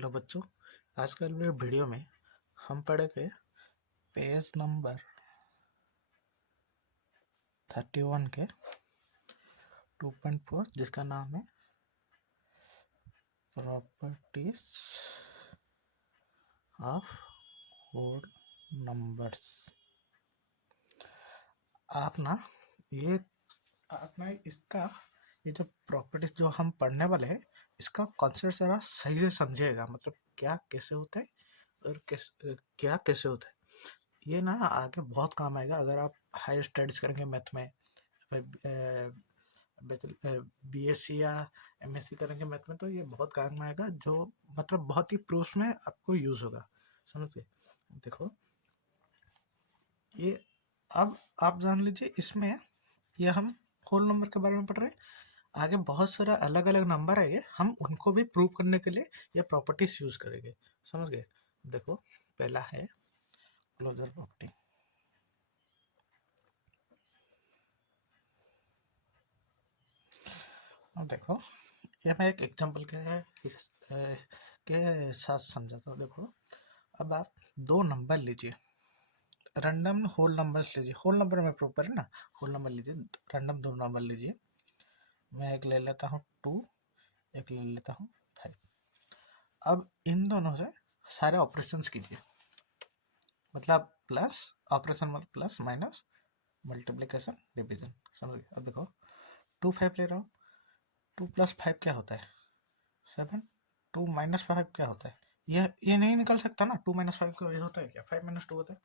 Hello बच्चों, आज कल के वीडियो में हम पढ़ेंगे पेज नंबर 31 के 2.4 जिसका नाम है प्रॉपर्टीज ऑफ होल नंबर्स। आप ना इसका ये जो प्रॉपर्टीज जो हम पढ़ने वाले हैं इसका कॉन्सेप्ट जरा सही से समझिएगा, मतलब क्या कैसे होता है और क्या कैसे होता है। ये ना आगे बहुत काम आएगा अगर आप हायर स्टडीज करेंगे मैथ में, बीएससी या एमएससी करेंगे मैथ में, तो ये बहुत काम में आएगा, जो मतलब बहुत ही प्रूफ्स में आपको यूज होगा। समझ गए? देखो ये अब आप जान लीजिए, इसमें ये हम होल नंबर के बारे में पढ़ रहे हैं। आगे बहुत सारा अलग अलग नंबर है, ये हम उनको भी प्रूव करने के लिए ये प्रॉपर्टीज यूज करेंगे। समझ गए? देखो पहला है क्लोजर प्रॉपर्टी। अब देखो ये मैं एक एग्जांपल के साथ समझाता हूँ। देखो अब आप दो नंबर लीजिए, रैंडम होल नंबर्स लीजिए। होल नंबर में प्रॉपर है ना, होल नंबर लीजिए, रैंडम दो नंबर लीजिए। मैं एक ले लेता हूँ 2, एक ले लेता हूँ 5। अब इन दोनों से सारे ऑपरेशंस कीजिए, मतलब प्लस ऑपरेशन, मतलब प्लस माइनस मल्टीप्लिकेशन डिवीजन। समझिए? अब देखो 2 5 ले रहा हूँ, 2 + 5 क्या होता है? 7। 2 - 5 क्या होता है? ये नहीं निकल सकता ना, 2 - 5 का ये होता है क्या? 5 - 2 होता है।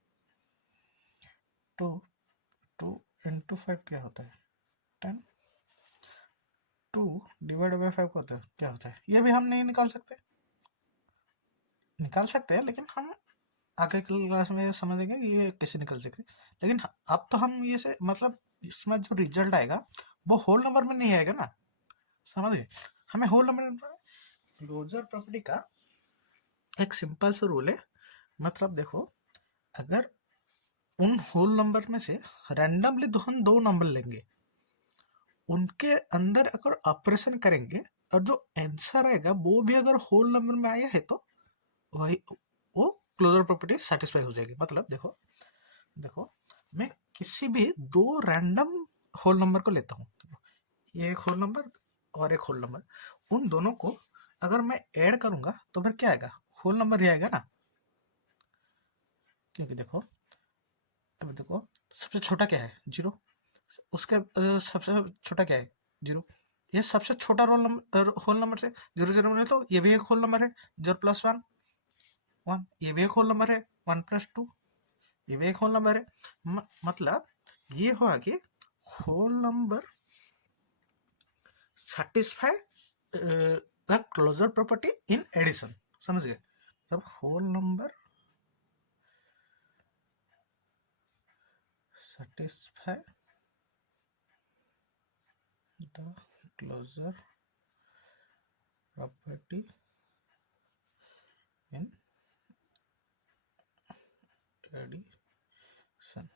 2 2 × 5 क्या होता है? 10। 2 / 5 क्या होता है? ये भी हम नहीं निकाल सकते। निकाल सकते हैं लेकिन हम आगे की क्लास में समझेंगे कि ये कैसे निकल सकते। लेकिन अब तो हम ये से मतलब इसमें जो रिजल्ट आएगा वो होल नंबर में नहीं आएगा ना। समझ गए? हमें होल नंबर क्लोजर प्रॉपर्टी का एक सिंपल सा रूल है। मतलब देखो, अगर उन होल नंबर में से रैंडमली हम दो नंबर लेंगे, उनके अंदर अगर ऑपरेशन करेंगे और जो आंसर आएगा वो भी अगर होल नंबर में आया है तो वही वो क्लोजर प्रॉपर्टी सेटिस्फाई हो जाएगी। मतलब देखो देखो मैं किसी भी दो रैंडम होल नंबर को लेता हूँ, ये एक होल नंबर और एक होल नंबर, उन दोनों को अगर मैं ऐड करूंगा तो फिर क्या आएगा? होल नंबर ही आएगा ना। क्योंकि देखो अब देखो सबसे छोटा क्या है? 0। उसके सबसे छोटा क्या है? 0। ये सबसे छोटा होल नंबर से 0 0 में, तो ये भी एक होल नंबर है। 0 + 1 1, ये भी एक होल नंबर है। 1 + 2 ये भी एक होल नंबर है। मतलब ये हुआ कि whole number satisfy the closure property in addition। समझ गए? जब whole number satisfy the closure property in addition।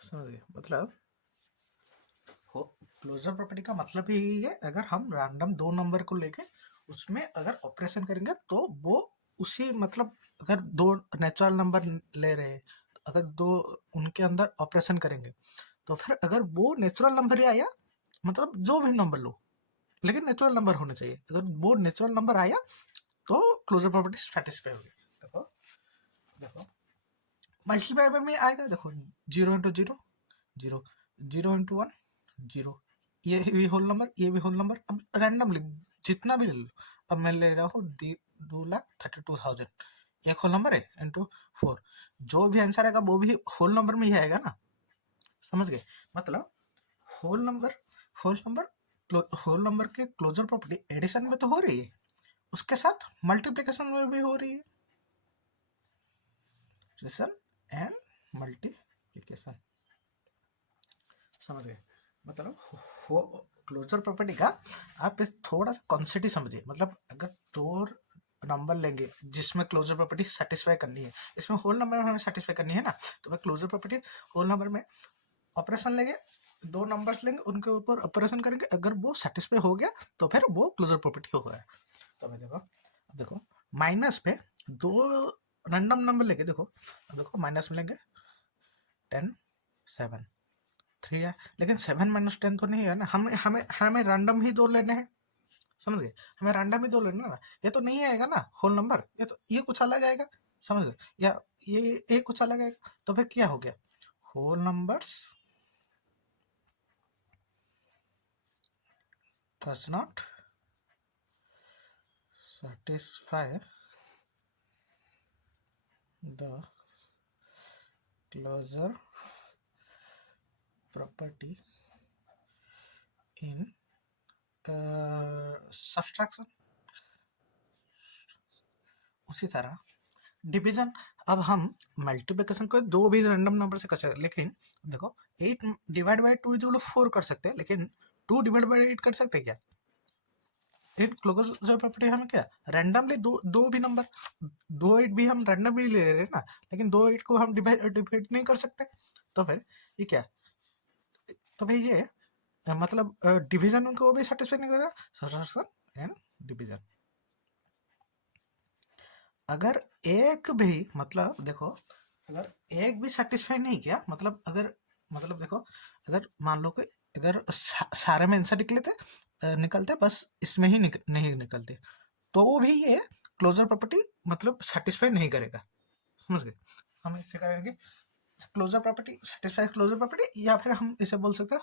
समझ गए? मतलब क्लोजर प्रॉपर्टी का मतलब ही है, अगर हम रैंडम दो नंबर को लेके उसमें अगर ऑपरेशन करेंगे तो वो उसी, मतलब अगर दो नेचुरल नंबर ले रहे हैं, अगर दो उनके अंदर ऑपरेशन करेंगे तो फिर अगर वो नेचुरल नंबर ही आया, मतलब जो भी नंबर लो लेकिन नेचुरल नंबर होना चाहिए, अगर वो नेचुरल नंबर आया तो क्लोजर प्रॉपर्टी सेटिस्फाई होगी। देखो देखो मल्टीप्लाई में आएगा। देखो 0 × 0 0, 0 × 1 0, ये भी होल नंबर, ये भी होल नंबर। अब रैंडमली जितना भी ले लो, अब मैं ले रहा हूँ 2,32,000, एक होल नंबर है इंटू 4, जो भी आंसर आएगा वो भी होल नंबर में ही आएगा ना। समझ गए? मतलब whole number whole number whole number के क्लोजर प्रॉपर्टी एडिशन में तो हो रही है, उसके साथ मल्टीप्लिकेशन में भी हो रही है। Addition and multiplication. समझ गए? मतलब क्लोजर प्रॉपर्टी का आप इस थोड़ा सा कॉन्सेप्ट ही समझिए। मतलब अगर दो नंबर लेंगे जिसमें क्लोजर प्रॉपर्टी सेटिस्फाई करनी है, इसमें होल नंबर में हमें सेटिस्फाई करनी है ना, तो मैं क्लोजर प्रॉपर्टी होल नंबर में ऑपरेशन लेंगे, दो नंबर्स लेंगे, उनके ऊपर ऑपरेशन करेंगे, अगर वो सेटिस्फाई हो गया तो फिर वो क्लोजर प्रॉपर्टी हो गया। तो अभी देखो, अब देखो माइनस पे दो रैंडम नंबर लेके देखो, अब देखो माइनस में लेंगे 10 7 3 है, लेकिन 7 माइनस 10 तो नहीं है ना, हमें हमें हमें रैंडम ही दो लेने हैं, समझ गए, हमें रैंडम ही दो लेना ना, ये तो नहीं आएगा ना होल नंबर, ये तो ये कुछ अलग आएगा, समझ गए, या ये कुछ अलग आएगा, तो फिर क्या हो गया, whole numbers does not satisfy the closure property in subtraction। उसी तरह डिवीजन, अब हम मल्टीप्लिकेशन को दो भी रैंडम नंबर से कर सकते हैं, लेकिन देखो 8 डिवाइड बाई 2 इज 4 कर सकते हैं, लेकिन 2 डिवाइड बाई 8 कर सकते हैं क्या, 8 क्लोजर प्रॉपर्टी हमें क्या रैंडमली दो भी नंबर, 2 8 भी हम रैंडमली ले रहे हैं ना, लेकिन 2 8 को हम डिवाइड नहीं कर सकते, तो फिर ये क्या, तो भाई ये मतलब डिवीजन को भी सेटिस्फाई नहीं करेगा, सबट्रैक्शन एंड डिवीजन। अगर एक भी मतलब देखो, अगर एक भी सेटिस्फाई नहीं किया, मतलब अगर मतलब देखो, अगर मान लो कि अगर सारे में आंसर निकलते बस इसमें ही नहीं निकलते, तो भी ये क्लोजर प्रॉपर्टी मतलब सेटिस्फाई नहीं करेगा, समझ गए, हम इसे करेंगे closure property satisfy closure property, या फिर हम इसे बोल सकते हैं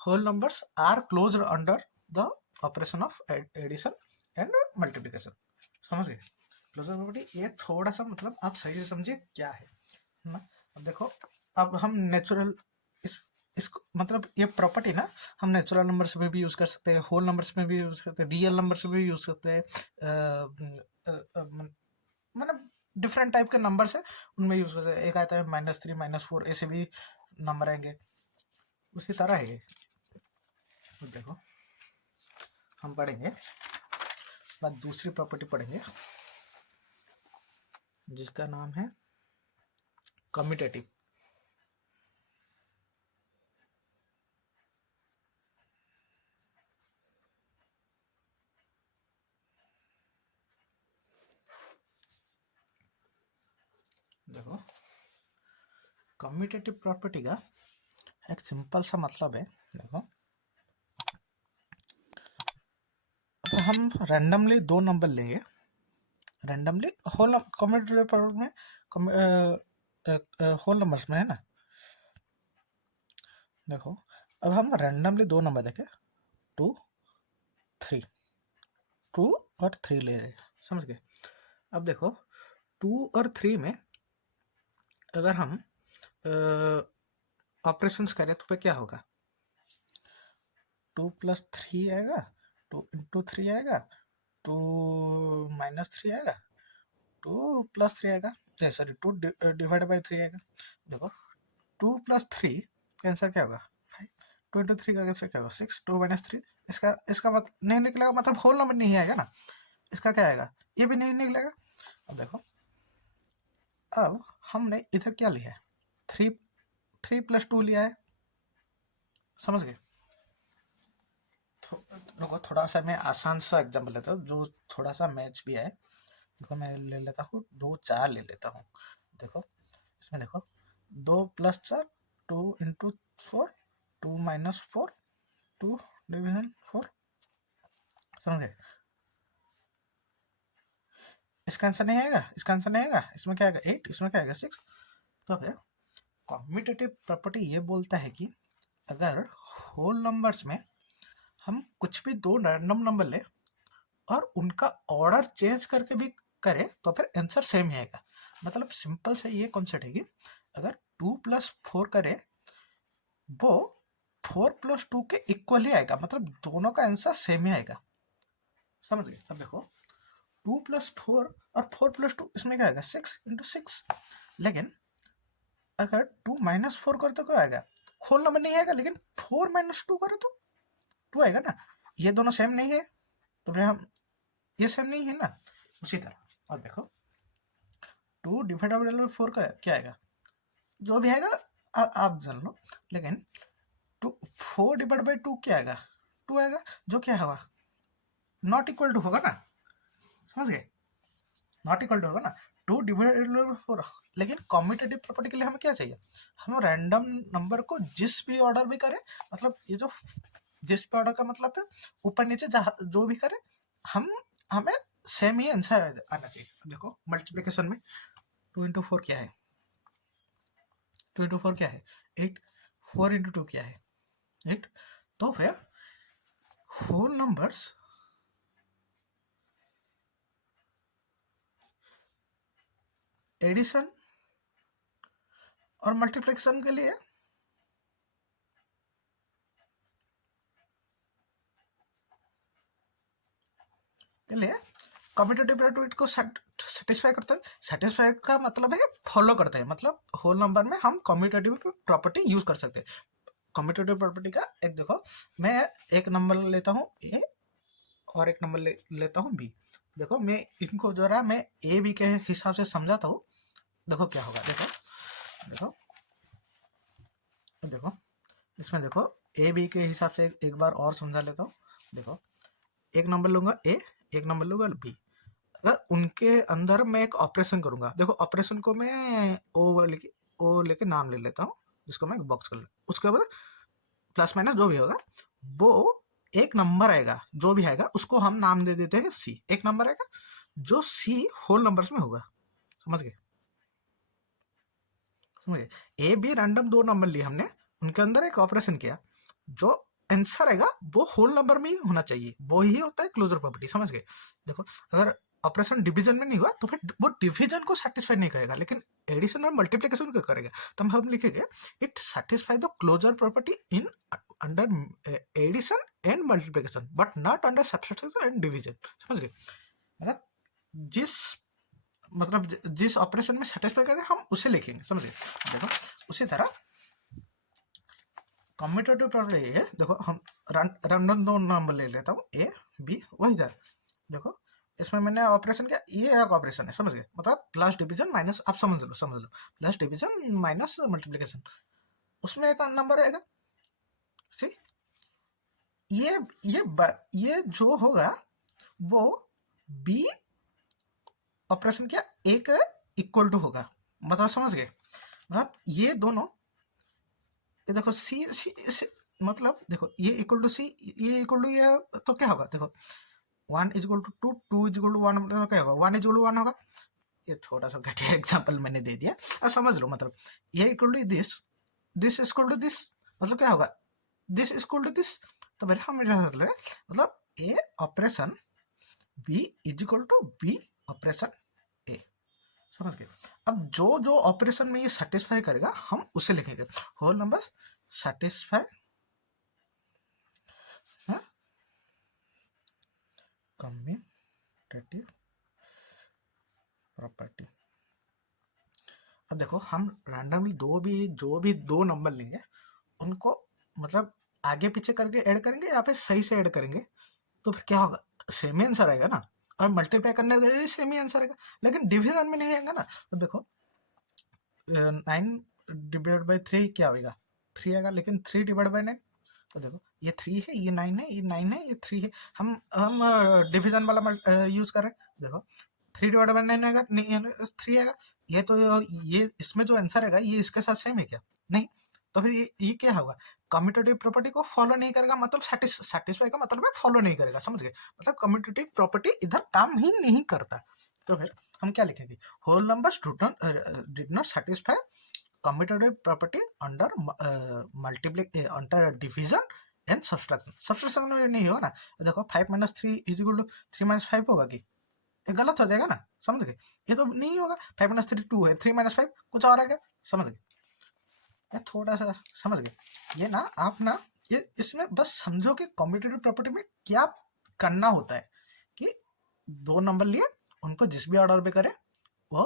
whole numbers are closed under the operation of addition and multiplication, समझ गए, क्लोजर प्रॉपर्टी ये थोड़ा सा मतलब आप सही से समझिए क्या है ना। अब देखो, अब हम नेचुरल इसको मतलब ये प्रॉपर्टी ना हम नेचुरल नंबर्स में भी यूज कर सकते हैं, होल नंबर्स में भी यूज करते हैं, रियल नंबर्स में भी यूज करते हैं, मतलब डिफरेंट टाइप के नंबर्स है उनमें यूज करते हैं, एक आता है -3 -4 ऐसे भी नंबर आएंगे, उसी तरह है ये। तो देखो हम पढ़ेंगे बाद दूसरी प्रॉपर्टी पढ़ेंगे जिसका नाम है कम्यूटेटिव। देखो कम्यूटेटिव प्रॉपर्टी का एक सिंपल सा मतलब है, देखो तो हम रैंडमली दो नंबर लेंगे, रैंडमली होल कम्यूटेटिव प्रॉपर्टी में होल नंबर्स में है ना, देखो अब हम रैंडमली दो नंबर देखें 2 3 2 और 3 ले रहे हैं, समझ गए। अब देखो 2 और 3 में अगर हम ऑपरेशंस करें तो फिर क्या होगा, 2 + 3 आएगा, 2 × 3 आएगा, 2 - 3 आएगा, 2 + 3 आएगा, सॉरी 2 डिवाइड बाई 3 आएगा। देखो 2 + 3 का आंसर क्या होगा 5, 2 × 3 का आंसर क्या होगा 6, 2 - 3, इसका मतलब नहीं निकलेगा, मतलब होल नंबर नहीं आएगा ना, इसका क्या आएगा, ये भी नहीं निकलेगा। अब देखो, अब हमने इधर क्या लिया है, 3 + 2 लिया है, समझ गए। रुको थोड़ा सा मैं आसान सा एग्जाम्पल लेता हूँ जो थोड़ा सा मैच भी है, देखो मैं ले लेता हूँ 2 4 ले लेता हूँ, देखो इसमें देखो 2 + 4 2 × 4 2 - 4 2 डिवीजन 4, समझे, इसका आंसर नहीं आएगा, इसका आंसर नहीं आएगा, इसमें क्या आएगा 8, इसमें क्या आएगा 6। तो फिर कम्यूटेटिव प्रॉपर्टी ये बोलता है कि अगर होल नंबर्स में हम कुछ भी दो रैंडम नंबर ले और उनका ऑर्डर चेंज करके भी करें तो फिर आंसर सेम ही आएगा, मतलब सिंपल से ये कॉन्सेप्ट है कि अगर 2 + 4 करें वो 4 + 2 के इक्वल ही आएगा, मतलब दोनों का आंसर सेम ही आएगा, समझ गए। अब देखो 2 + 4 और 4 + 2 इसमें क्या आएगा 6 × 6, लेकिन अगर 2 - 4 करे तो क्या आएगा, होल नंबर नहीं आएगा, लेकिन 4 - 2 करे तो 2 आएगा ना, ये दोनों सेम नहीं है, तो फिर हम ये सेम नहीं है ना, उसी तरह। अब देखो 2 डिवाइड बाई 4 का क्या आएगा, जो भी आएगा आप जान लो, लेकिन 4 डिवाइड बाई 2 क्या आएगा 2 आएगा, जो क्या होगा नॉट इक्वल टू होगा ना, समझ गए, नॉट इक्वल टू होगा ना 2 डिवाइडेड बाय 4। लेकिन कम्यूटेटिव प्रॉपर्टी के लिए हमें क्या चाहिए, हम रैंडम नंबर को जिस भी ऑर्डर भी करें, मतलब ये जो जिस भी ऑर्डर का मतलब है ऊपर नीचे जो भी करें हम हमें सेम ही आंसर आना चाहिए। अब देखो मल्टीप्लिकेशन में 2 इंटू 4 क्या है, 2 इंटू 4 क्या है 8, 4 इंटू 2 क्या है 8। तो फिर होल नंबर्स एडिशन और मल्टीप्लिकेशन के लिए कम्यूटेटिव प्रॉपर्टी को सेटिस्फाई करता है। सेटिस्फाई का मतलब है फॉलो करते हैं, मतलब होल नंबर में हम कम्यूटेटिव प्रॉपर्टी यूज कर सकते हैं। कम्यूटेटिव प्रॉपर्टी का एक देखो, मैं एक नंबर लेता हूँ ए और एक नंबर लेता हूँ बी। देखो मैं इनको जो रहा मैं ए बी के हिसाब से समझाता हूँ, देखो क्या होगा। देखो देखो देखो इसमें देखो ए बी के हिसाब से एक बार और समझा लेता हूँ। देखो एक नंबर लूंगा ए, एक नंबर लूंगा बी। अगर उनके अंदर मैं एक ऑपरेशन करूंगा, देखो ऑपरेशन को मैं ओ लेके नाम ले लेता हूँ, जिसको मैं बॉक्स कर लेता हूँ। उसके बाद प्लस माइनस जो भी होगा वो एक नंबर आएगा, जो भी आएगा उसको हम नाम दे देते हैं सी। एक नंबर आएगा जो सी होल नंबर्स में होगा, समझ गए, समझ गए। ए बी रैंडम दो नंबर लिए हमने, उनके अंदर एक ऑपरेशन किया, जो आंसर आएगा वो होल नंबर में ही होना चाहिए, वो ही होता है क्लोजर प्रॉपर्टी, समझ गए। देखो अगर ऑपरेशन डिवीजन में नहीं हुआ तो फिर वो डिवीजन को सेटिस्फाई नहीं करेगा, लेकिन एडिशन और मल्टीप्लिकेशन को करेगा। तो हम लिखेंगे it satisfy the closure property in under addition and multiplication but not under subtraction and division, समझ गए। मतलब जिस मतलब जिस ऑपरेशन में सेटिस्फाई करें हम उसे लिखेंगे, समझिए। देखो उसी तरह कम्यूटेटिव प्रॉपर्टी है, देखो हम रैंडम दो नंबर ले लेता हूँ ए बी, वही इधर देखो इसमें मैंने ऑपरेशन किया, ये एक ऑपरेशन है, समझ गए, मतलब प्लस डिवीजन माइनस, आप समझ लो प्लस डिवीजन माइनस मल्टीप्लिकेशन, उसमें एक नंबर आएगा सी। ये ये जो होगा वो बी ऑपरेशन क्या एक इक्वल टू होगा, मतलब समझ गए। मतलब ये दोनों, ये देखो सी मतलब देखो ये इक्वल टू सी, ये इक्वल टू ये, तो क्या होगा देखो 1 is equal to 2, 2 is equal to 1, मतलब क्या होगा 1 इज इक्वल टू 1 होगा। ये थोड़ा सा घटिया एग्जांपल मैंने दे दिया, अब समझ लो। मतलब ये equal to this, this is equal to this, मतलब क्या होगा this is equal to this. तो फिर हम मतलब A operation B is equal to B operation A, समझ गए। अब जो जो ऑपरेशन में ये सेटिस्फाई करेगा हम उसे लिखेंगे whole number satisfy commutative property. अब देखो हम रैंडमली जो भी दो नंबर लेंगे उनको मतलब आगे पीछे करके ऐड करेंगे या फिर सही से ऐड करेंगे, तो फिर क्या होगा सेम ही आंसर आएगा ना, और मल्टीप्लाई करने का भी सेम ही आंसर आएगा, लेकिन डिवीजन में नहीं आएगा ना। तो देखो 9 डिवाइड बाई 3 क्या होगा 3 आएगा, लेकिन 3 डिवाइड बाई 9, तो देखो ये 3 है, ये 9 है, ये 9 है, ये 3 है, हम डिवीजन वाला यूज कर रहे हैं। देखो 3 डिवाइड बाई 9 आएगा, नहीं 3 आएगा, ये तो ये इसमें जो आंसर आएगा ये इसके साथ सेम है क्या, नहीं। तो फिर ये क्या होगा कम्यूटेटिव प्रॉपर्टी को फॉलो नहीं करेगा, मतलब सेटिस्फाई का मतलब है फॉलो नहीं करेगा, समझ गए। मतलब कम्यूटेटिव प्रॉपर्टी इधर काम ही नहीं करता। तो फिर हम क्या लिखेंगे whole numbers did not satisfy commutative property under under division and subtraction. Subtraction में नहीं होगा ना, देखो 5 minus 3 is equal to 3 minus 5 होगा कि ये गलत हो जाएगा ना, समझ गए। ये तो नहीं होगा, 5 माइनस 3 2 है, 3 माइनस 5 कुछ और है क्या, समझ गए। ये थोड़ा सा समझ गए, ये ना आप ना ये इसमें बस समझो कि कम्यूटेटिव प्रॉपर्टी में क्या करना होता है कि दो नंबर लिए उनको जिस भी ऑर्डर पे करें वो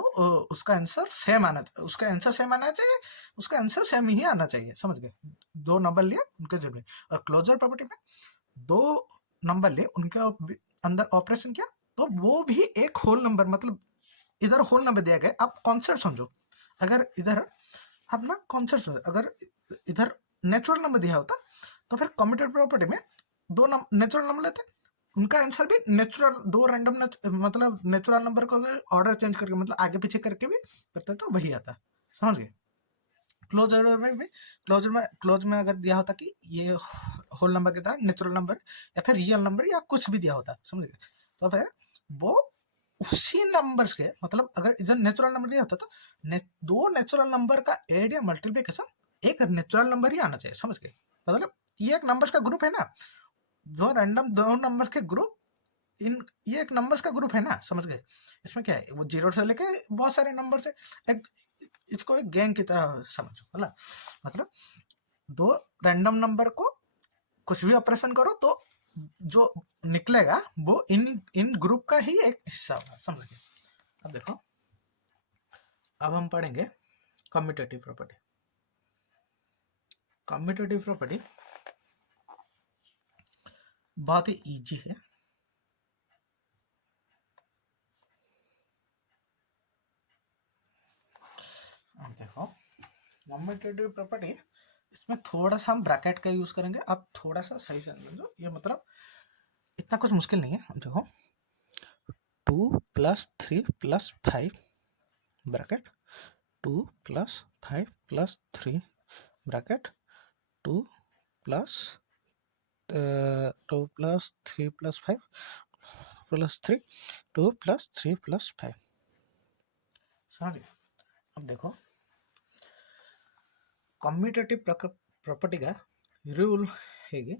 उसका आंसर सेम आना चाहिए, उसका आंसर सेम आना चाहिए, उसका आंसर सेम ही आना चाहिए, समझ गए। दो नंबर लिए उनके जब, और क्लोजर प्रॉपर्टी में दो नंबर लिए उनके अंदर ऑपरेशन किया तो वो भी एक होल नंबर, मतलब इधर होल नंबर दिया गया, आप कॉन्सेप्ट समझो। अगर इधर आप ना कॉन्सेप्ट समझो, अगर इधर नेचुरल नंबर दिया होता तो फिर कम्यूटेटिव प्रॉपर्टी में दो नेचुरल नंबर लेते, उनका आंसर भी नेचुरल, दो रैंडम मतलब नेचुरल नंबर को ऑर्डर चेंज करके मतलब आगे पीछे करके भी करते तो वही आता, समझ गए। क्लोजर में भी, क्लोज में अगर दिया होता कि ये होल नंबर के तरह नेचुरल नंबर या फिर रियल नंबर या कुछ भी दिया होता, समझ गए, तो फिर वो उसी नंबर्स के मतलब अगर इधर नेचुरल नंबर नहीं होता तो दो नेचुरल नंबर का एड या मल्टीप्लिकेशन एक नेचुरल नंबर ही आना चाहिए, समझ गए। मतलब ये एक नंबर्स का ग्रुप है ना, जो रैंडम दो नंबर के ग्रुप इन ये एक नंबर्स का ग्रुप है ना, समझ गए। इसमें क्या है, वो जीरो से लेके बहुत सारे नंबर से एक, इसको एक गैंग की तरह समझो, है, मतलब दो रैंडम नंबर को कुछ भी ऑपरेशन करो तो जो निकलेगा वो इन इन ग्रुप का ही एक हिस्सा होगा, समझ गए। अब देखो, अब हम पढ़ेंगे कम्यूटेटिव प्रॉपर्टी। कम्यूटेटिव प्रॉपर्टी बहुत ही इजी है। अब देखो कम्यूटेटिव प्रॉपर्टी, इसमें थोड़ा सा हम ब्रैकेट का यूज करेंगे। अब थोड़ा सा सही से समझो, ये मतलब इतना कुछ मुश्किल नहीं है। अब देखो 2 + 3 + 5 ब्रैकेट 2 + 5 + 3 ब्रैकेट 2 + 2 + 3 + 5 + 3 2 + 3 + 5, समझ। अब देखो कम्यूटेटिव प्रॉपर्टी का रूल है कि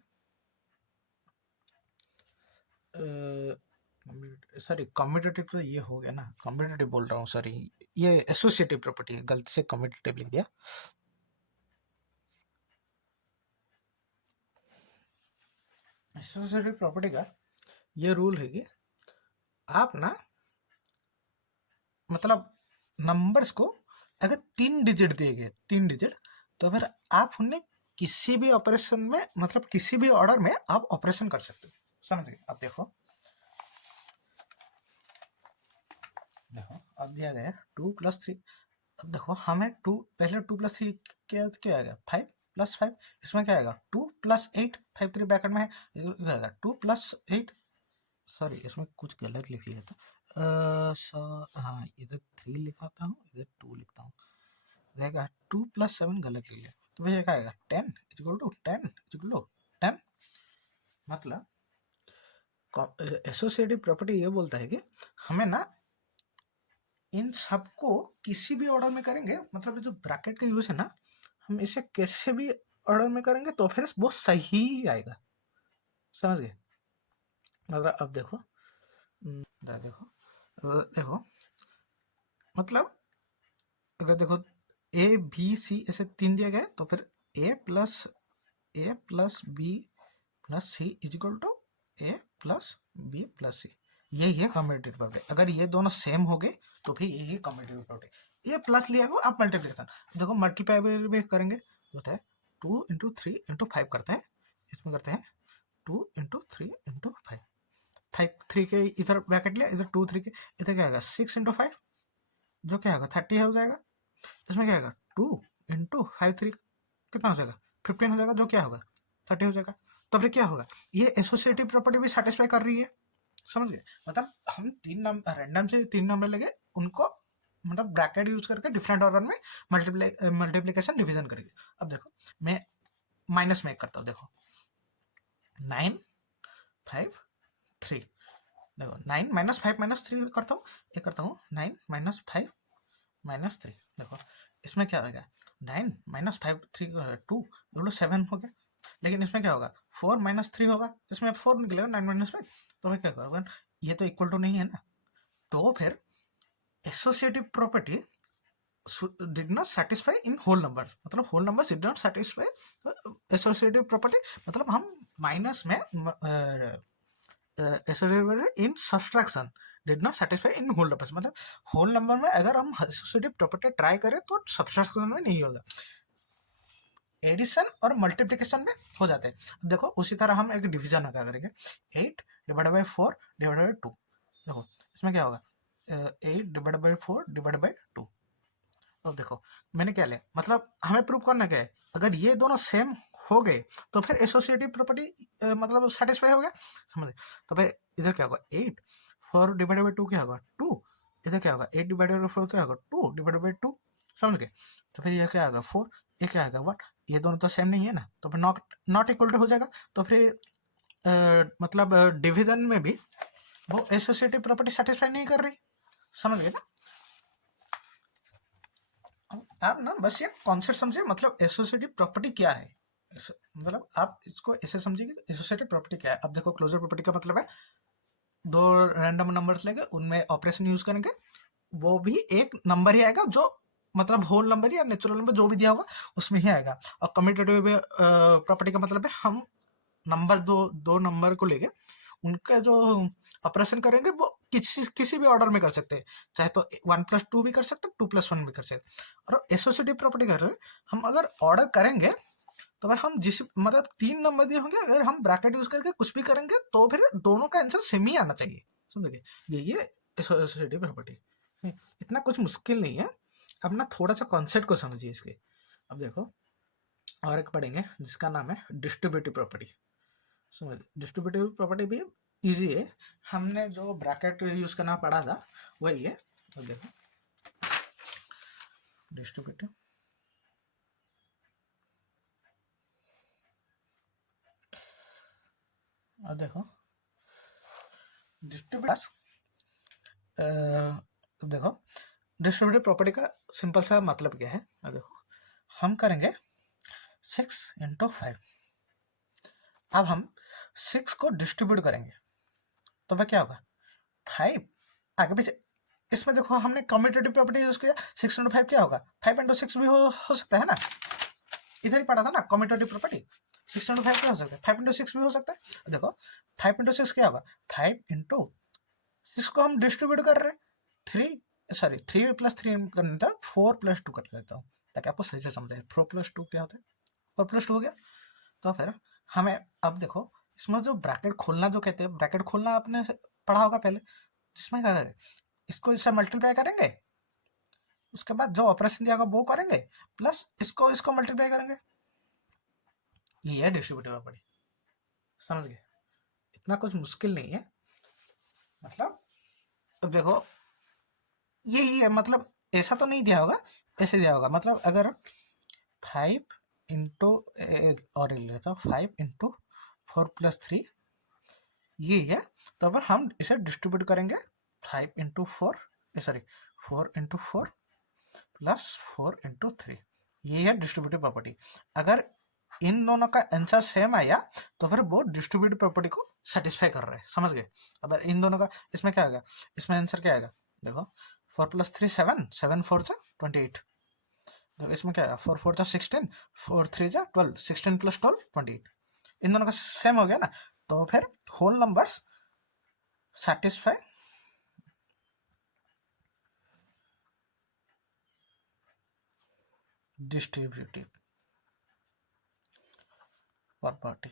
सॉरी कम्यूटेटिव तो ये हो गया ना, कम्यूटेटिव बोल रहा हूँ, सॉरी ये एसोसिएटिव प्रॉपर्टी है, गलती से कम्यूटेटिव लिख दिया। एसोसिएटिव प्रॉपर्टी का ये रूल है कि आप ना मतलब नंबर्स को अगर 3 डिजिट दिए गए, 3 डिजिट, तो फिर आप उन्हें किसी भी ऑपरेशन में मतलब किसी भी ऑर्डर में आप ऑपरेशन कर सकते हो, समझ गए। अब देखो अब दिया गया 2 + 3। अब देखो हमें टू पहले 2 + 3 क्या आएगा 5 + 5, इसमें क्या आएगा 2 + 8, 5 3 ब्रैकेट में है, आएगा 2 + 8, सॉरी इसमें कुछ गलत लिख लिया था, हाँ इधर 3 लिखाता हूँ, इधर 2 लिखता हूँ, रहेगा 2 + 7 गलत लिख लिया, तो भैया क्या आएगा 10 = 10 = 10। मतलब एसोसिएटिव प्रॉपर्टी ये बोलता है कि हमें ना इन सबको किसी भी ऑर्डर में करेंगे, मतलब जो ब्रैकेट का यूज है ना, हम इसे कैसे भी ऑर्डर में करेंगे तो फिर वो सही ही आएगा, समझ गए। मतलब अब देखो देखो मतलब अगर देखो ए बी सी ऐसे 3 दिया गया तो फिर a + b + c = a + b + c, यही है कम्यूटेटिव प्रॉपर्टी। अगर ये दोनों सेम हो गए तो फिर यही है कम्यूटेटिव प्रॉपर्टी। ये प्लस लिया हो आप मल्टीप्लिकेशन, देखो मल्टीप्लाई भी करेंगे, होता है 2 × 3 × 5 करते हैं, इसमें करते हैं 2 × 3 × 5, 5 3 के इधर ब्रैकेट लिया, इधर 2 3 के इधर क्या आएगा 6 × 5, जो क्या आएगा 30 हो जाएगा। इसमें क्या आएगा 2 × 5 3 कितना हो जाएगा 15 हो जाएगा, जो क्या होगा 30 हो जाएगा। तो फिर क्या होगा, ये एसोसिएटिव प्रॉपर्टी भी सेटिस्फाई कर रही है, समझ गए। मतलब हम 3 नंबर रैंडम से 3 नंबर लगे, उनको मतलब ब्रैकेट यूज करके डिफरेंट ऑर्डर में मल्टीप्लिकेशन डिवीजन करेंगे। अब देखो मैं माइनस में करता हूँ, देखो 9 5 3, देखो 9 - 5 - 3 करता हूँ, एक करता हूँ 9 - 5 - 3, देखो इसमें क्या होगा 9 - 5 3 2 7 हो गया। लेकिन इसमें क्या होगा 4 - 3 होगा, इसमें 4 निकलेगा 9 - 5, तो फिर क्या होगा ये तो इक्वल टू नहीं है ना, तो फिर associative property did not satisfy in whole numbers, मतलब whole numbers did not satisfy associative property, मतलब हम माइनस में associative in subtraction did not satisfy in whole numbers, मतलब होल नंबर में अगर हम एसोसिएटिव प्रॉपर्टी ट्राई करें तो सब्सट्रैक्शन में नहीं होगा, एडिशन और मल्टीप्लिकेशन में हो जाते हैं। देखो उसी तरह हम एक डिवीजन लगा करेंगे 8 / 4 / 2, देखो इसमें क्या होगा 8 / 4 / 2। अब देखो मैंने क्या लिया, मतलब हमें प्रूव करना क्या है, अगर ये दोनों सेम हो गए तो फिर एसोसिएटिव प्रॉपर्टी मतलब सेटिस्फाई हो गया, समझ। तो फिर इधर क्या होगा 8, 4 डिवाइडेड बाई 2 क्या होगा 2, इधर क्या होगा 8 डिवाइडेड बाई 4 क्या होगा 2 डिवाइडेड बाई 2, समझ गए। तो फिर ये क्या आएगा 4, ये क्या आएगा 1, ये दोनों तो सेम नहीं है ना, तो फिर नॉट नॉट इक्वल टू हो जाएगा। तो फिर मतलब डिवीजन में भी वो एसोसिएटिव प्रॉपर्टी सेटिस्फाई नहीं कर रही, समझ गए ना। आप ना बस ये कॉन्सेप्ट समझिए, मतलब एसोसिएटिव प्रॉपर्टी क्या है। मतलब आप इसको ऐसे समझिए कि एसोसिएटिव प्रॉपर्टी क्या है। अब देखो क्लोजर प्रॉपर्टी का मतलब है दो रैंडम नंबर्स लेके उनमें ऑपरेशन यूज करेंगे, वो भी एक नंबर ही आएगा जो मतलब होल नंबर या नेचुरल नंबर जो भी दिया होगा उसमें ही आएगा। और कम्यूटेटिव प्रॉपर्टी का मतलब है हम नंबर दो नंबर को लेके उनका जो ऑपरेशन करेंगे वो किसी भी ऑर्डर में कर सकते हैं, चाहे तो 1+2 भी कर सकते हैं, 2+1 भी कर सकते हैं। और एसोसिएटिव प्रॉपर्टी कर रहे हैं हम अगर ऑर्डर करेंगे तो अगर हम जिस मतलब 3 नंबर दिए होंगे, अगर हम ब्रैकेट यूज करके कुछ भी करेंगे तो फिर दोनों का आंसर सेम ही आना चाहिए, समझे। ये एसोसिएटिव प्रॉपर्टी, इतना कुछ मुश्किल नहीं है। अब ना थोड़ा सा कॉन्सेप्ट को समझिए इसके। अब देखो और एक पढ़ेंगे जिसका नाम है डिस्ट्रीब्यूटिव प्रॉपर्टी। समझ, डिस्ट्रीब्यूटिव प्रॉपर्टी भी इजी है, हमने जो ब्रैकेट यूज करना पड़ा था वही है। तो देखो डिस्ट्रीब्यूटिव, और देखो डिस्ट्रीब्यूटिव देखो डिस्ट्रीब्यूटिव प्रॉपर्टी का सिंपल सा मतलब क्या है। अब देखो हम करेंगे 6 × 5, अब हम 6 को डिस्ट्रीब्यूट करेंगे तो वह क्या होगा 5 आगे पीछे। इसमें देखो हमने कम्यूटेटिव प्रॉपर्टी यूज किया, 6 × 5 क्या होगा 5 × 6 भी हो सकता है ना, इधर ही पढ़ा था ना कम्यूटेटिव प्रॉपर्टी। 6 × 5 क्या हो सकता है 5 × 6 भी हो सकता है। देखो 5 × 6 क्या होगा 5 × 6 को हम डिस्ट्रीब्यूट कर रहे हैं 3 करने था 4+2 कर लेता हूँ ताकि आपको सही से समझे। 4+2 क्या होता है 4+2 हो गया। तो फिर हमें अब देखो इसमें जो ब्रैकेट खोलना जो कहते हैं, ब्रैकेट खोलना आपने पढ़ा होगा पहले, जिसमें क्या करें इसको इससे मल्टीप्लाई करेंगे, उसके बाद जो ऑपरेशन दिया होगा वो करेंगे, प्लस इसको इसको मल्टीप्लाई करेंगे, ये है डिस्ट्रीब्यूटिव प्रॉपर्टी, समझ गए। इतना कुछ मुश्किल नहीं है। मतलब अब देखो यही है, मतलब ऐसा तो नहीं दिया होगा, ऐसे दिया होगा मतलब अगर 5 और लेता हूँ 5 × 4+3 ये है, तो अगर हम इसे डिस्ट्रीब्यूट करेंगे 5 × 4 सॉरी 4 × 4 + 4 × 3, ये है डिस्ट्रीब्यूटिव प्रॉपर्टी। अगर इन दोनों का आंसर सेम आया तो फिर वो डिस्ट्रीब्यूटिव प्रॉपर्टी को सेटिस्फाई कर रहे हैं, समझ गए। अगर इन दोनों का इसमें क्या आएगा, इसमें आंसर क्या आएगा देखो 4+3 7, 7 4 28, तो इसमें क्या आएगा 4 4 16, 4 3 12, 16 + 12 28, इन दोनों का सेम हो गया ना। तो फिर whole numbers satisfy distributive property.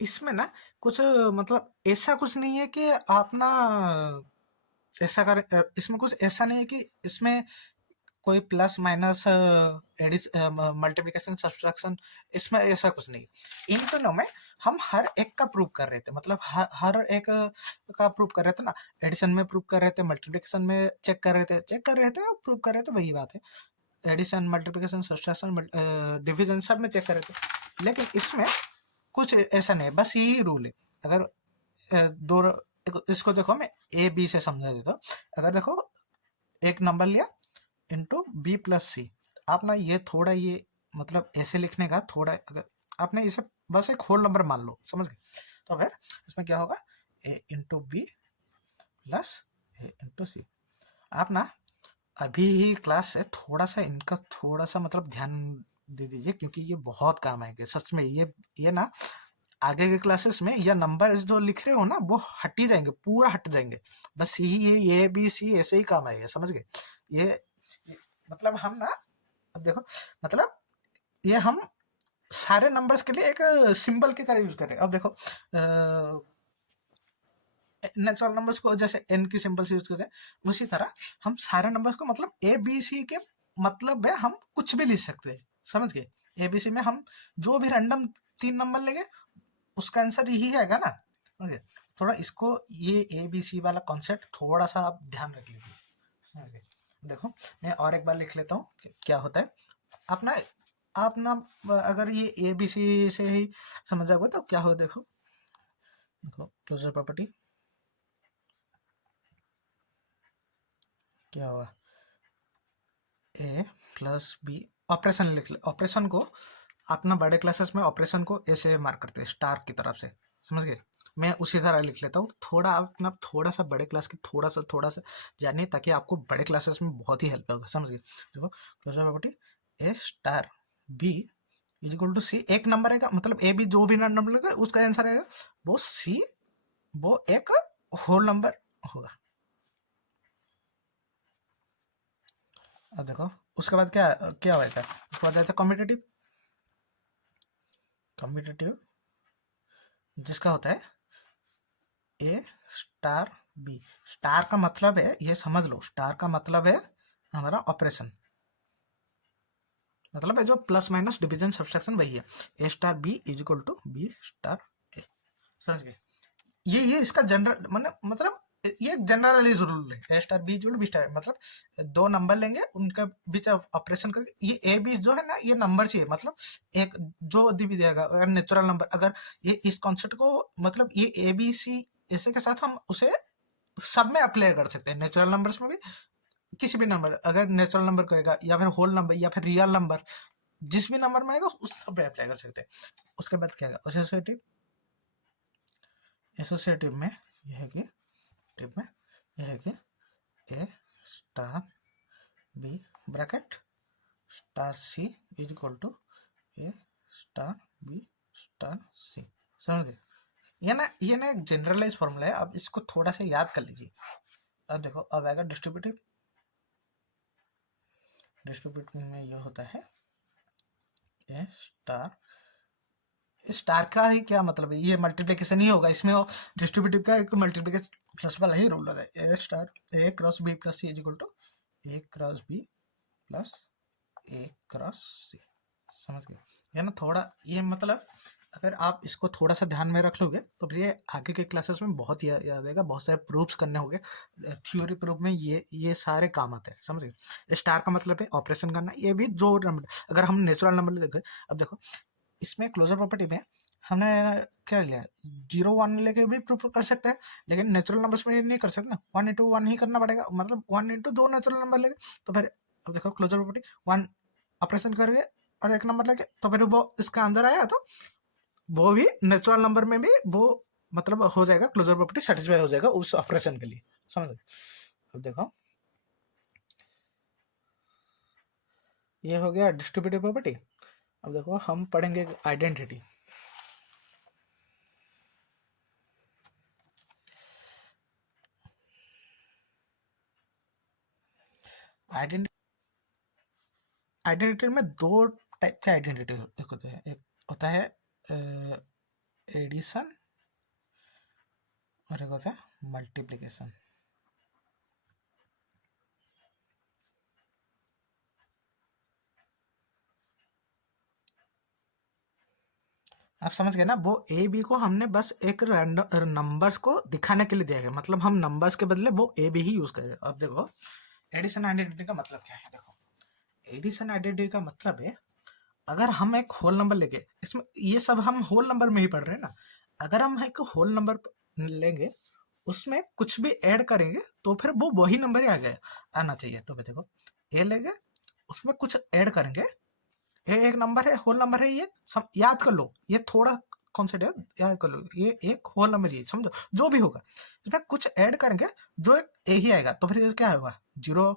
इसमें ना कुछ मतलब ऐसा कुछ नहीं है कि आप ना ऐसा कर, इसमें कुछ ऐसा नहीं है कि इसमें कोई plus minus Aedes multiplication subtraction, इसमें ऐसा कुछ नहीं। इन दोनों में हम हर एक का प्रूव कर रहे थे, मतलब हर एक का प्रूव कर रहे थे ना, एडिशन में प्रूव कर रहे थे, मल्टीप्लिकेशन में चेक कर रहे थे और प्रूव कर रहे थे, वही बात है। एडिशन मल्टीप्लिकेशन सब्सट्रैक्शन डिवीजन सब में चेक कर रहे थे। लेकिन इसमें कुछ ऐसा नहीं है, बस यही रूल है। अगर दो इसको देखो मैं ए बी से समझा देता हूँ। अगर देखो एक नंबर लिया इंटू B+C, आप ना ये थोड़ा ये मतलब ऐसे लिखने का थोड़ा, अगर आपने इसे बस एक होल नंबर मान लो, समझ गए। तो फिर इसमें क्या होगा A × B + A × C। आप ना अभी ही क्लास से थोड़ा सा इनका थोड़ा सा मतलब ध्यान दे दीजिए, क्योंकि ये बहुत काम आएंगे सच में। ये ना आगे के क्लासेस में ये नंबर जो लिख रहे हो ना वो हट ही जाएंगे, पूरा हट जाएंगे। बस यही ये बी सी ऐसे ही काम आएगा, समझ गए। ये मतलब हम ना अब देखो मतलब ये हम सारे नंबर्स के लिए एक सिंबल की तरह यूज कर रहे हैं। अब देखो नेचुरल नंबर्स को जैसे n की सिंबल से यूज करते हैं, उसी तरह हम सारे नंबर्स को मतलब A B C के मतलब है हम कुछ भी लिख सकते हैं, समझ गए। एबीसी में हम जो भी रैंडम 3 नंबर लेंगे उसका आंसर यही आएगा ना। समझ गए। थोड़ा इसको ये एबीसी वाला कॉन्सेप्ट थोड़ा सा आप ध्यान रख लीजिए, समझ गए। देखो मैं और एक बार लिख लेता हूँ क्या होता है। अपना आप ना अगर ये ए बी सी से ही समझ जाओगे तो क्या हो, देखो देखो क्लोजर प्रॉपर्टी क्या होगा, ए प्लस बी। ऑपरेशन लिख ले, ऑपरेशन को अपना बड़े क्लासेस में ऑपरेशन को ऐसे मार्क करते हैं स्टार की तरफ से, समझ गए। मैं उसी तरह लिख लेता हूँ, थोड़ा आप ना थोड़ा सा बड़े क्लास की थोड़ा सा जानिए ताकि आपको बड़े क्लासेस में बहुत ही हेल्प होगा, समझ गए। देखो closure property A star B is equal to C, एक नंबर आएगा मतलब ए बी जो भी नंबर लगेगा उसका आंसर आएगा वो सी, वो एक होल नंबर होगा। अब देखो उसके बाद क्या क्या होगा, उसके बाद आता है कम्यूटेटिव, कम्यूटेटिव जिसका होता है ए स्टार बी। स्टार का मतलब है, ये समझ लो, स्टार का मतलब है हमारा ऑपरेशन, मतलब है जो प्लस माइनस डिवीजन सब्सट्रैक्शन वही है। A star B is equal to B star A, समझ गए। ये इसका जनरल मतलब ये जनरली रूल है। A star B equal B star, मतलब दो नंबर लेंगे उनका बीच ऑपरेशन करके ये ए बी जो है ना ये नंबर चाहिए, मतलब एक जो भी देगा अगर नेचुरल नंबर, अगर ये इस कॉन्सेप्ट को मतलब ये ए बी सी ऐसे के साथ हम उसे सब में अप्लाई कर सकते हैं, नेचुरल नंबर्स में भी, किसी भी नंबर अगर नेचुरल नंबर कहेगा या फिर होल नंबर या फिर रियल नंबर, जिस भी नंबर में आएगा उस सब पे अप्लाई कर सकते हैं। उसके बाद क्या है एसोसिएटिव, एसोसिएटिव में यह है कि टिप में यह है कि A star B bracket star C is equal to A star B star C, समझ गए। ये ना एक जनरलाइज फॉर्मूला है, अब इसको थोड़ा सा याद कर लीजिए। अब देखो अब आएगा डिस्ट्रीब्यूटिव, डिस्ट्रीब्यूटिव में ये होता है ए स्टार, स्टार का ही क्या मतलब है, ये मल्टीप्लिकेशन ही होगा इसमें, डिस्ट्रीब्यूटिव का एक मल्टीप्लिकेशन प्लस वाला ही रूल होता है। A star A cross B plus C is equal to A cross B plus A cross C, समझ गए। ये ना थोड़ा ये मतलब अगर आप इसको थोड़ा सा ध्यान में रख लोगे तो फिर ये आगे के क्लासेस में बहुत याद आएगा, बहुत सारे प्रूफ्स करने होंगे, थ्योरी प्रूफ में ये सारे काम आते हैं, समझ गए। स्टार का मतलब है ऑपरेशन करना, ये भी जो नंबर अगर हम नेचुरल नंबर लेते, अब देखो इसमें क्लोजर प्रॉपर्टी में हमने क्या लिया, 0 1 लेके भी प्रूफ कर सकते हैं, लेकिन नेचुरल नंबर्स में ये नहीं कर सकते ना, 1 into 1 ही करना पड़ेगा, मतलब 1 into 2 नेचुरल नंबर लेके। तो फिर अब देखो क्लोजर प्रॉपर्टी 1 ऑपरेशन करके और एक नंबर लेके, तो फिर वो इसका अंदर आया तो वो भी नेचुरल नंबर में भी वो मतलब हो जाएगा, क्लोजर प्रॉपर्टी सेटिस्फाई हो जाएगा उस ऑपरेशन के लिए, समझ गए। अब देखो ये हो गया डिस्ट्रीब्यूटिव प्रॉपर्टी। अब देखो हम पढ़ेंगे आइडेंटिटी। आइडेंटिटी आइडेंटिटी में दो टाइप के आइडेंटिटी होते हैं, एक होता है एडिशन और एक होता है मल्टीप्लिकेशन। आप समझ गए ना, वो ए बी को हमने बस एक रैंडम नंबर्स को दिखाने के लिए दिया गया, मतलब हम नंबर्स के बदले वो ए बी ही यूज करें। अब देखो एडिशन आइडेंटिटी का मतलब क्या है, देखो एडिशन आइडेंटिटी का मतलब है अगर हम एक होल नंबर लेंगे, इसमें ये सब हम होल नंबर में ही पढ़ रहे हैं ना, अगर हम एक होल नंबर लेंगे उसमें कुछ भी ऐड करेंगे तो फिर वो वही नंबर ही आ गया आना चाहिए। तो देखो ए लेंगे उसमें कुछ ऐड करेंगे, ए एक नंबर है, होल नंबर है, ये सब याद कर लो, ये थोड़ा कॉन्सेप्ट है याद कर लो, ये एक होल नंबर ही है, समझो जो भी होगा इसमें कुछ ऐड करेंगे जो एक ए ही आएगा, तो फिर क्या होगा 0।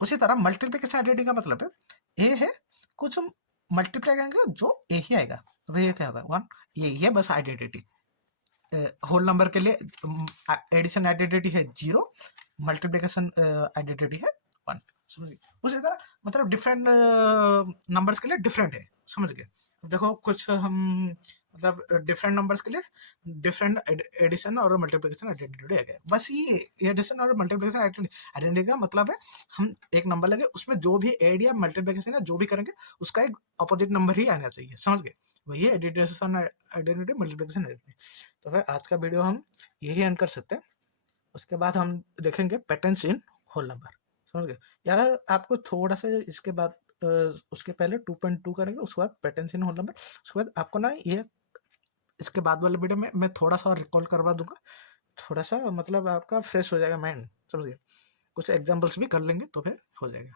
उसी तरह मल्टीप्लिकेशन आइडेंटिटी का मतलब है ए है कुछ मल्टीप्लाई करेंगे जो ए ही आएगा, तो फिर ये क्या होगा 1, ये है बस आइडेंटिटी। होल नंबर के लिए एडिशन आइडेंटिटी है 0, मल्टीप्लिकेशन आइडेंटिटी है 1, समझ गए। उसी तरह मतलब डिफरेंट नंबर्स के लिए डिफरेंट है, समझ गए। अब देखो कुछ हम मतलब डिफरेंट नंबर्स के लिए डिफरेंट एडिशन और मल्टीप्लिकेशन आइडेंटिटी आ गया। बस ये एडिशन और मल्टीप्लिकेशन आइडेंटिटी का मतलब है हम एक नंबर लगे उसमें जो भी एड या मल्टीप्लिकेशन या जो भी करेंगे उसका एक अपोजिट नंबर ही आना चाहिए, समझ गए? वही एडिशन आइडेंटिटी, मल्टीप्लिकेशन आइडेंटिटी। तो फिर आज का वीडियो हम यही एंड कर सकते हैं। उसके बाद हम देखेंगे पैटर्न्स इन होल नंबर, समझ गए? या आपको थोड़ा सा इसके बाद उसके पहले 2.2 करेंगे, उसके बाद पैटर्न्स इन होल नंबर, उसके बाद आपको ना ये इसके बाद वाले वीडियो में मैं थोड़ा सा और रिकॉल करवा दूंगा, थोड़ा सा मतलब आपका फ्रेश हो जाएगा माइंड, समझ गए? कुछ एग्जाम्पल्स भी कर लेंगे तो फिर हो जाएगा।